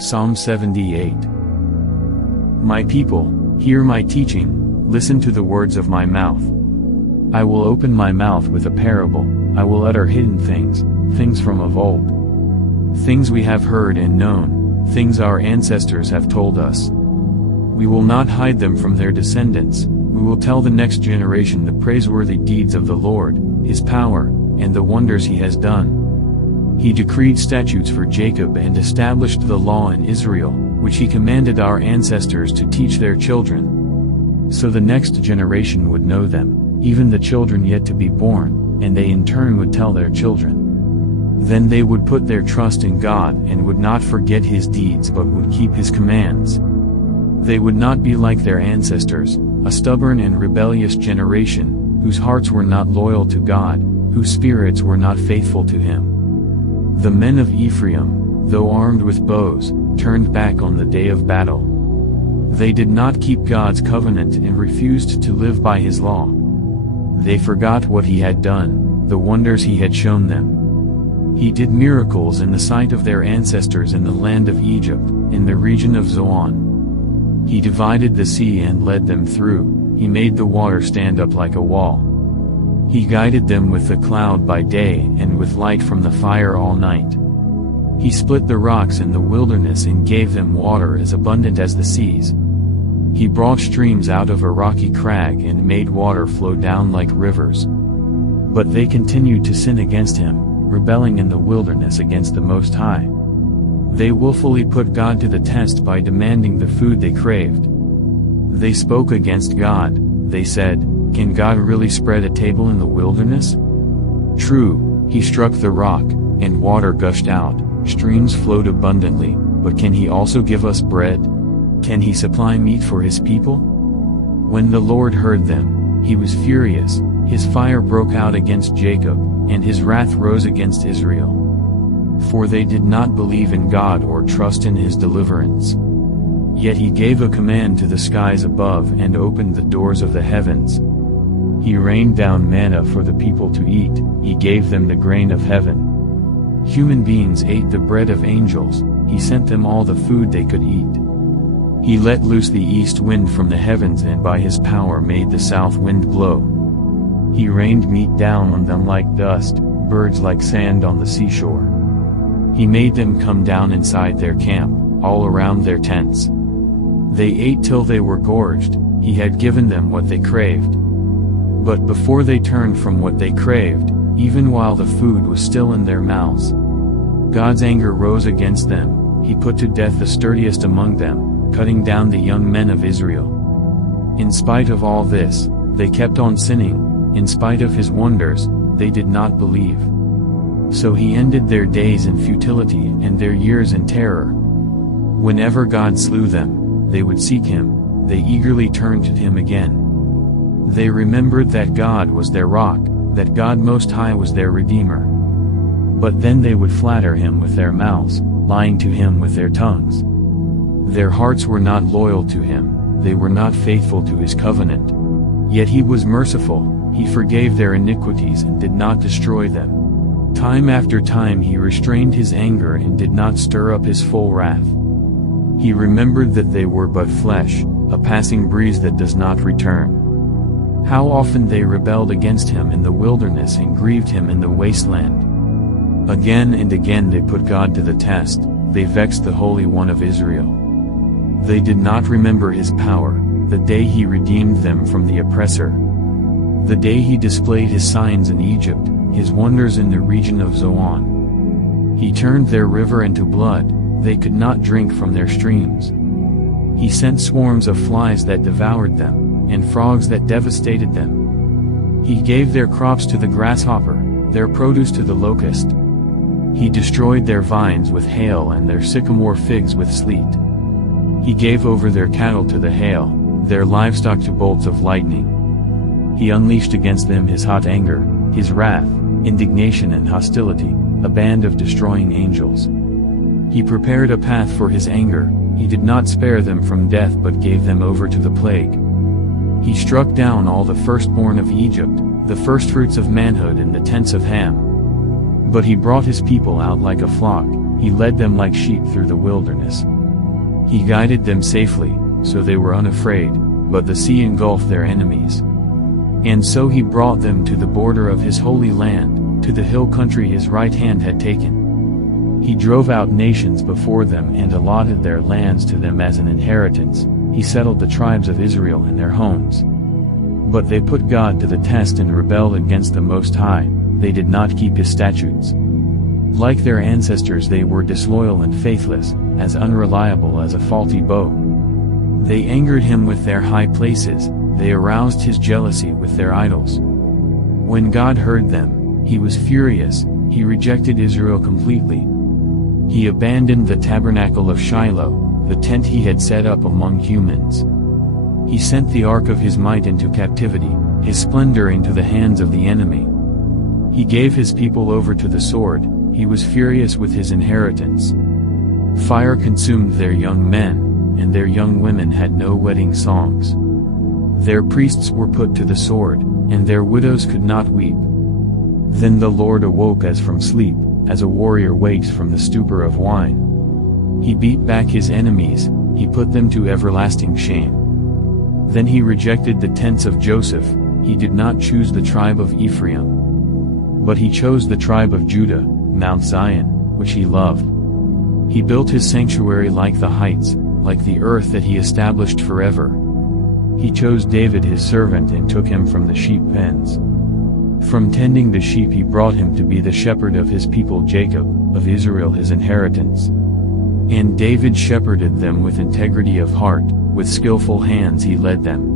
Psalm 78. My people, hear my teaching, listen to the words of my mouth. I will open my mouth with a parable, I will utter hidden things, things from of old. Things we have heard and known, things our ancestors have told us. We will not hide them from their descendants, we will tell the next generation the praiseworthy deeds of the Lord, His power, and the wonders He has done. He decreed statutes for Jacob and established the law in Israel, which He commanded our ancestors to teach their children. So the next generation would know them, even the children yet to be born, and they in turn would tell their children. Then they would put their trust in God and would not forget His deeds but would keep His commands. They would not be like their ancestors, a stubborn and rebellious generation, whose hearts were not loyal to God, whose spirits were not faithful to Him. The men of Ephraim, though armed with bows, turned back on the day of battle. They did not keep God's covenant and refused to live by His law. They forgot what He had done, the wonders He had shown them. He did miracles in the sight of their ancestors in the land of Egypt, in the region of Zoan. He divided the sea and led them through, He made the water stand up like a wall. He guided them with the cloud by day and with light from the fire all night. He split the rocks in the wilderness and gave them water as abundant as the seas. He brought streams out of a rocky crag and made water flow down like rivers. But they continued to sin against Him, rebelling in the wilderness against the Most High. They willfully put God to the test by demanding the food they craved. They spoke against God, they said, "Can God really spread a table in the wilderness?" True, He struck the rock, and water gushed out, streams flowed abundantly, but can He also give us bread? Can He supply meat for His people? When the Lord heard them, He was furious, His fire broke out against Jacob, and His wrath rose against Israel. For they did not believe in God or trust in His deliverance. Yet He gave a command to the skies above and opened the doors of the heavens. He rained down manna for the people to eat, He gave them the grain of heaven. Human beings ate the bread of angels, He sent them all the food they could eat. He let loose the east wind from the heavens and by His power made the south wind blow. He rained meat down on them like dust, birds like sand on the seashore. He made them come down inside their camp, all around their tents. They ate till they were gorged, He had given them what they craved. But before they turned from what they craved, even while the food was still in their mouths, God's anger rose against them, He put to death the sturdiest among them, cutting down the young men of Israel. In spite of all this, they kept on sinning, in spite of His wonders, they did not believe. So He ended their days in futility and their years in terror. Whenever God slew them, they would seek Him, they eagerly turned to Him again. They remembered that God was their rock, that God Most High was their Redeemer. But then they would flatter Him with their mouths, lying to Him with their tongues. Their hearts were not loyal to Him, they were not faithful to His covenant. Yet He was merciful, He forgave their iniquities and did not destroy them. Time after time He restrained His anger and did not stir up His full wrath. He remembered that they were but flesh, a passing breeze that does not return. How often they rebelled against Him in the wilderness and grieved Him in the wasteland. Again and again they put God to the test, they vexed the Holy One of Israel. They did not remember His power, the day He redeemed them from the oppressor. The day He displayed His signs in Egypt, His wonders in the region of Zoan. He turned their river into blood, they could not drink from their streams. He sent swarms of flies that devoured them, and frogs that devastated them. He gave their crops to the grasshopper, their produce to the locust. He destroyed their vines with hail and their sycamore figs with sleet. He gave over their cattle to the hail, their livestock to bolts of lightning. He unleashed against them His hot anger, His wrath, indignation and hostility, a band of destroying angels. He prepared a path for His anger, He did not spare them from death but gave them over to the plague. He struck down all the firstborn of Egypt, the firstfruits of manhood in the tents of Ham. But He brought His people out like a flock, he led them like sheep through the wilderness. He guided them safely, so they were unafraid, but the sea engulfed their enemies. And so he brought them to the border of his holy land, to the hill country his right hand had taken. He drove out nations before them and allotted their lands to them as an inheritance. He settled the tribes of Israel in their homes. But they put God to the test and rebelled against the Most High. They did not keep his statutes. Like their ancestors, they were disloyal and faithless, as unreliable as a faulty bow. They angered him with their high places, they aroused his jealousy with their idols. When God heard them, he was furious, he rejected Israel completely. He abandoned the tabernacle of Shiloh, the tent he had set up among humans. He sent the ark of his might into captivity, his splendor into the hands of the enemy. He gave his people over to the sword, he was furious with his inheritance. Fire consumed their young men, and their young women had no wedding songs. Their priests were put to the sword, and their widows could not weep. Then the Lord awoke as from sleep, as a warrior wakes from the stupor of wine. He beat back his enemies, he put them to everlasting shame. Then he rejected the tents of Joseph, he did not choose the tribe of Ephraim. But he chose the tribe of Judah, Mount Zion, which he loved. He built his sanctuary like the heights, like the earth that he established forever. He chose David his servant and took him from the sheep pens. From tending the sheep he brought him to be the shepherd of his people Jacob, of Israel his inheritance. And David shepherded them with integrity of heart, with skillful hands he led them.